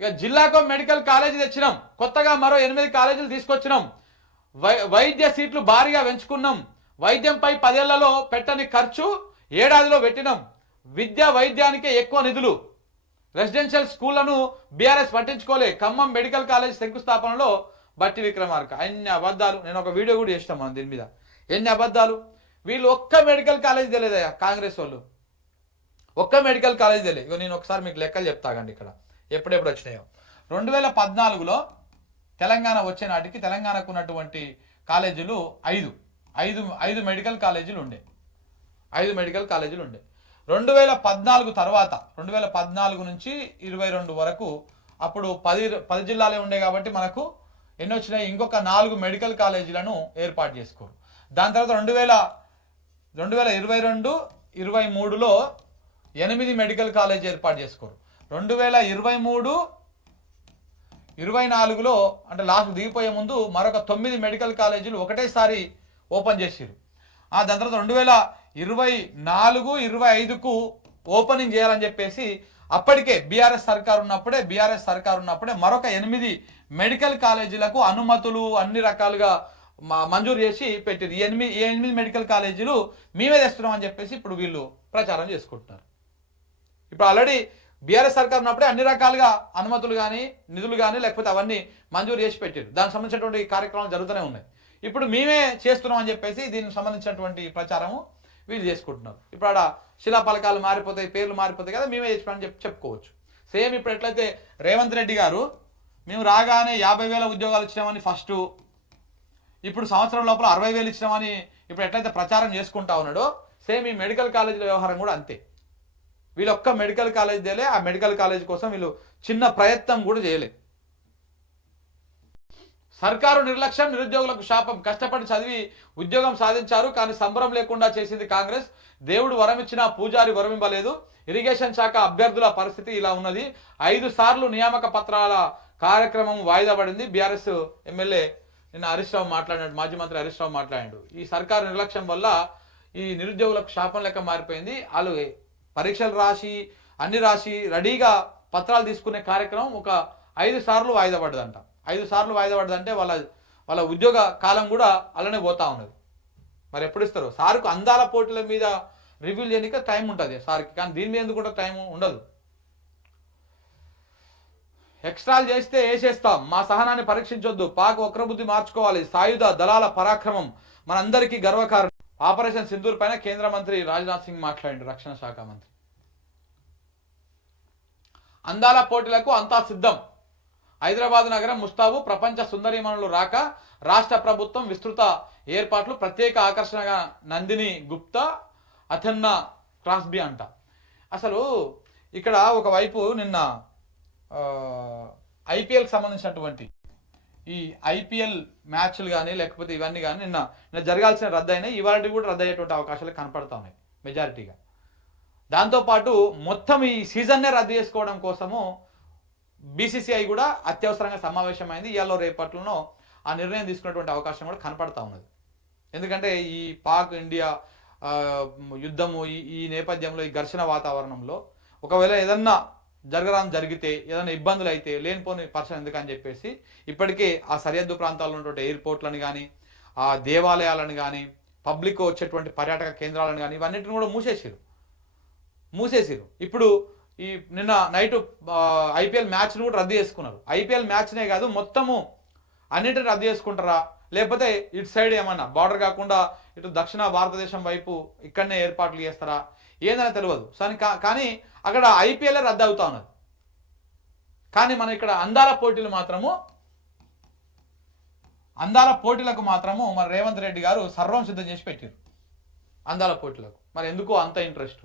ఇక జిల్లాకు medical college తెచ్చినాం, కొత్తగా మరో 8 కాలేజీలు తీసుకొచ్చినాం, వైద్య సీట్లు భారీగా పెంచుకున్నాం, వైద్యంపై 10 ఏళ్లలో పెట్టని ఖర్చు ఏడాదిలో పెట్టినాం, వైద్యానికే ఎక్కువ నిధులు, రెసిడెన్షియల్ స్కూళ్లను బీఆర్ఎస్ పట్టించుకోలే, ఖమ్మం మెడికల్ కాలేజ్ శంకుస్థాపనలో బట్టి విక్రమార్క. అన్ని అబద్ధాలు. నేను ఒక వీడియో కూడా చేస్తాం మనం దీని మీద. ఎన్ని అబద్ధాలు. వీళ్ళు ఒక్క మెడికల్ కాలేజ్ తెలియదయ్యా కాంగ్రెస్ వాళ్ళు, ఒక్క మెడికల్ కాలేజ్ తెలియదు. ఇక నేను ఒకసారి మీకు లెక్కలు చెప్తాగండి ఇక్కడ ఎప్పుడెప్పుడు వచ్చినాయో. 2014లో తెలంగాణ వచ్చే నాటికి తెలంగాణకు ఉన్నటువంటి కాలేజీలు ఐదు మెడికల్ కాలేజీలు ఉండే, 5 మెడికల్ కాలేజీలు ఉండే. 2014 తర్వాత 2014 నుంచి 22 వరకు అప్పుడు 10 జిల్లాలే ఉండే కాబట్టి మనకు ఎన్ని వచ్చినాయి, ఇంకొక 4 మెడికల్ కాలేజీలను ఏర్పాటు చేసుకోరు. దాని తర్వాత 2022, 23లో 8 మెడికల్ కాలేజ్ ఏర్పాటు చేసుకోరు. 2023, 24లో అంటే లాస్ట్ దిగిపోయే ముందు మరొక 9 మెడికల్ కాలేజీలు ఒకటేసారి ఓపెన్ చేసిరు. దాని తర్వాత 2024, 25కు ఓపెనింగ్ చేయాలని చెప్పేసి అప్పటికే బీఆర్ఎస్ సర్కార్ ఉన్నప్పుడే మరొక 8 మెడికల్ కాలేజీలకు అనుమతులు అన్ని రకాలుగా మంజూరు చేసి పెట్టింది. ఈ 8 మెడికల్ కాలేజీలు మేమే తెస్తున్నాం అని చెప్పేసి ఇప్పుడు వీళ్ళు ప్రచారం చేసుకుంటున్నారు. ఇప్పుడు ఆల్రెడీ బీఆర్ఎస్ సర్కార్ ఉన్నప్పుడే అన్ని రకాలుగా అనుమతులు కానీ నిధులు కానీ లేకపోతే అవన్నీ మంజూరు చేసి పెట్టారు. దానికి సంబంధించినటువంటి కార్యక్రమాలు జరుగుతూనే ఉన్నాయి. ఇప్పుడు మేమే చేస్తున్నాం అని చెప్పేసి దీనికి సంబంధించినటువంటి ప్రచారము వీళ్ళు చేసుకుంటున్నారు. ఇప్పుడు ఆడ శిలాపలకాలు మారిపోతాయి, పేర్లు మారిపోతాయి కదా, మేమే చేసినామని చెప్పుకోవచ్చు. సేమ్ ఇప్పుడు ఎట్లయితే రేవంత్ రెడ్డి గారు మేము రాగానే 50,000 ఉద్యోగాలు ఇచ్చినామని ఫస్ట్, ఇప్పుడు సంవత్సరం లోపల 60,000 ఇచ్చినామని ఇప్పుడు ఎట్లయితే ప్రచారం చేసుకుంటా ఉన్నాడో, సేమ్ ఈ మెడికల్ కాలేజీల వ్యవహారం కూడా అంతే. వీళ్ళు ఒక్క మెడికల్ కాలేజ్ చేయలే, ఆ మెడికల్ కాలేజ్ కోసం వీళ్ళు చిన్న ప్రయత్నం కూడా చేయలే. సర్కారు నిర్లక్ష్యం, నిరుద్యోగులకు శాపం. కష్టపడి చదివి ఉద్యోగం సాధించారు, కానీ సంబరం లేకుండా చేసింది కాంగ్రెస్. దేవుడు వరమిచ్చినా పూజారి వరమివ్వలేదు. ఇరిగేషన్ శాఖ అభ్యర్థుల పరిస్థితి ఇలా ఉన్నది. 5 సార్లు నియామక పత్రాల కార్యక్రమం వాయిదా పడింది. బీఆర్ఎస్ ఎమ్మెల్యే నిన్న హరీష్ రావు మాట్లాడాడు, మాజీ మంత్రి హరీష్ రావు మాట్లాడాడు. ఈ సర్కారు నిర్లక్ష్యం వల్ల ఈ నిరుద్యోగులకు శాపం లెక్క మారిపోయింది. వాళ్ళు పరీక్షలు రాసి అన్ని రాసి రెడీగా పత్రాలు తీసుకునే కార్యక్రమం ఒక 5 సార్లు వాయిదా పడ్డదంట. 5 సార్లు వాయిదా పడ్డదంటే వాళ్ళ ఉద్యోగ కాలం కూడా అలానే పోతా ఉన్నది. మరి ఎప్పుడు ఇస్తారు? సార్కు అందాల పోటీల మీద రివ్యూ చేయడానికి టైం ఉంటుంది సార్కి, కానీ దీని మీద ఎందుకు కూడా టైం ఉండదు. ఎక్స్ట్రాలు చేస్తే వేసేస్తాం, మా సహనాన్ని పరీక్షించొద్దు, పాక్ వక్రబుద్ధి మార్చుకోవాలి, సాయుధ దళాల పరాక్రమం మనందరికీ గర్వకారణం. ఆపరేషన్ సింధూర్ పైన కేంద్ర మంత్రి రాజ్నాథ్ సింగ్ మాట్లాడిండు, రక్షణ శాఖ మంత్రి. అందాల పోటీలకు అంతా సిద్ధం. హైదరాబాద్ నగరం ముస్తాబు, ప్రపంచ సుందరీమణులు రాక రాష్ట్ర ప్రభుత్వం విస్తృత ఏర్పాట్లు, ప్రత్యేక ఆకర్షణగా నందిని గుప్తా, అథెన్నా క్రాస్బీ అంట. అసలు ఇక్కడ ఒకవైపు నిన్న ఐపీఎల్కి సంబంధించినటువంటి ఈ ఐపీఎల్ మ్యాచ్లు కానీ లేకపోతే ఇవన్నీ కానీ నిన్న జరగాల్సిన రద్దు అయినాయి. ఇవాళ కూడా రద్దు అయ్యేటువంటి అవకాశాలు కనపడతా ఉన్నాయి మెజారిటీగా. దాంతోపాటు మొత్తం ఈ సీజన్నే రద్దు చేసుకోవడం కోసము బీసీసీఐ కూడా అత్యవసరంగా సమావేశమైంది. ఇవాళ రేపట్లలో ఆ నిర్ణయం తీసుకున్నటువంటి అవకాశం కూడా కనపడతా ఉన్నది. ఎందుకంటే ఈ పాక్ ఇండియా యుద్ధము ఈ నేపథ్యంలో, ఈ ఘర్షణ వాతావరణంలో ఒకవేళ ఏదన్నా జరిగితే, ఏదైనా ఇబ్బందులు అయితే లేనిపోని పర్సన్ ఎందుకని చెప్పేసి ఇప్పటికే ఆ సరిహద్దు ప్రాంతాల్లో ఉన్నటువంటి ఎయిర్పోర్ట్లను కానీ, ఆ దేవాలయాలను కానీ, పబ్లిక్ వచ్చేటువంటి పర్యాటక కేంద్రాలను కానీ ఇవన్నిటిని కూడా మూసేసిరు. ఇప్పుడు ఈ నిన్న నైట్ ఐపీఎల్ మ్యాచ్ను కూడా రద్దు చేసుకున్నారు. ఐపీఎల్ మ్యాచ్నే కాదు మొత్తము అన్నిటిని రద్దు చేసుకుంటారా, లేకపోతే ఇటు సైడ్ ఏమన్నా బార్డర్ కాకుండా ఇటు దక్షిణ భారతదేశం వైపు ఇక్కడనే ఏర్పాట్లు చేస్తారా ఏందని తెలియదు. కానీ అక్కడ ఐపీఎల్ రద్దు అవుతా ఉన్నది. కానీ మన ఇక్కడ అందాల పోటీలకు మాత్రము మరి రేవంత్ రెడ్డి గారు సర్వం సిద్ధం చేసి పెట్టారు అందాల పోటీలకు. మరి ఎందుకో అంత ఇంట్రెస్ట్.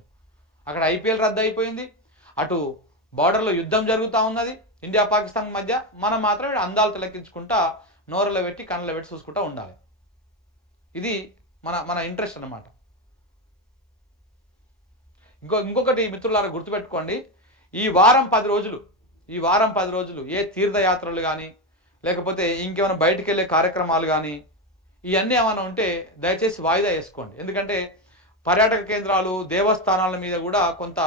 అక్కడ ఐపీఎల్ రద్దు అయిపోయింది, అటు బార్డర్లో యుద్ధం జరుగుతూ ఉన్నది ఇండియా పాకిస్తాన్ మధ్య. మనం మాత్రం అందాలు తిలకించుకుంటా నోరులో పెట్టి కళ్ళలో పెట్టి చూసుకుంటా ఉండాలి. ఇది మన ఇంట్రెస్ట్ అన్నమాట. ఇంకొకటి మిత్రులారా గుర్తుపెట్టుకోండి, ఈ వారం 10 రోజులు ఏ తీర్థయాత్రలు కానీ లేకపోతే ఇంకేమైనా బయటికి వెళ్ళే కార్యక్రమాలు కానీ ఇవన్నీ ఏమైనా ఉంటే దయచేసి వాయిదా వేసుకోండి. ఎందుకంటే పర్యాటక కేంద్రాలు, దేవస్థానాల మీద కూడా కొంత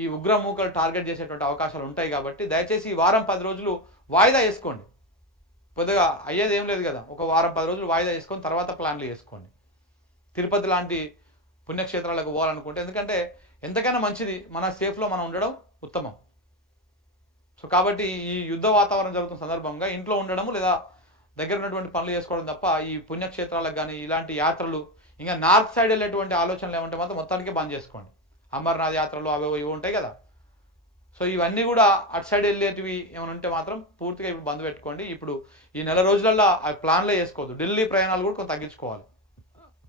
ఈ ఉగ్రమూకలు టార్గెట్ చేసేటువంటి అవకాశాలు ఉంటాయి కాబట్టి దయచేసి ఈ వారం 10 రోజులు వాయిదా వేసుకోండి. పెద్దగా అయ్యేది ఏం లేదు కదా, ఒక వారం 10 రోజులు వాయిదా వేసుకొని తర్వాత ప్లాన్లు చేసుకోండి. తిరుపతి లాంటి పుణ్యక్షేత్రాలకు పోవాలనుకుంటే, ఎందుకంటే ఎంతకైనా మంచిది మన సేఫ్లో మనం ఉండడం ఉత్తమం. సో కాబట్టి ఈ యుద్ధ వాతావరణం జరుగుతున్న సందర్భంగా ఇంట్లో ఉండడం లేదా దగ్గర ఉన్నటువంటి పనులు చేసుకోవడం తప్ప ఈ పుణ్యక్షేత్రాలకు కానీ ఇలాంటి యాత్రలు, ఇంకా నార్త్ సైడ్ వెళ్ళేటువంటి ఆలోచనలు ఏమంటే మాత్రం మొత్తానికి బంద్ చేసుకోండి. అమర్నాథ్ యాత్రలు అవి ఇవి ఉంటాయి కదా, సో ఇవన్నీ కూడా అటు సైడ్ వెళ్ళేటివి ఏమైనా ఉంటే మాత్రం పూర్తిగా ఇప్పుడు బంద్ పెట్టుకోండి. ఇప్పుడు ఈ నెల రోజులలో ఆ ప్లాన్లే చేసుకోవద్దు. ఢిల్లీ ప్రయాణాలు కూడా కొంత తగ్గించుకోవాలి.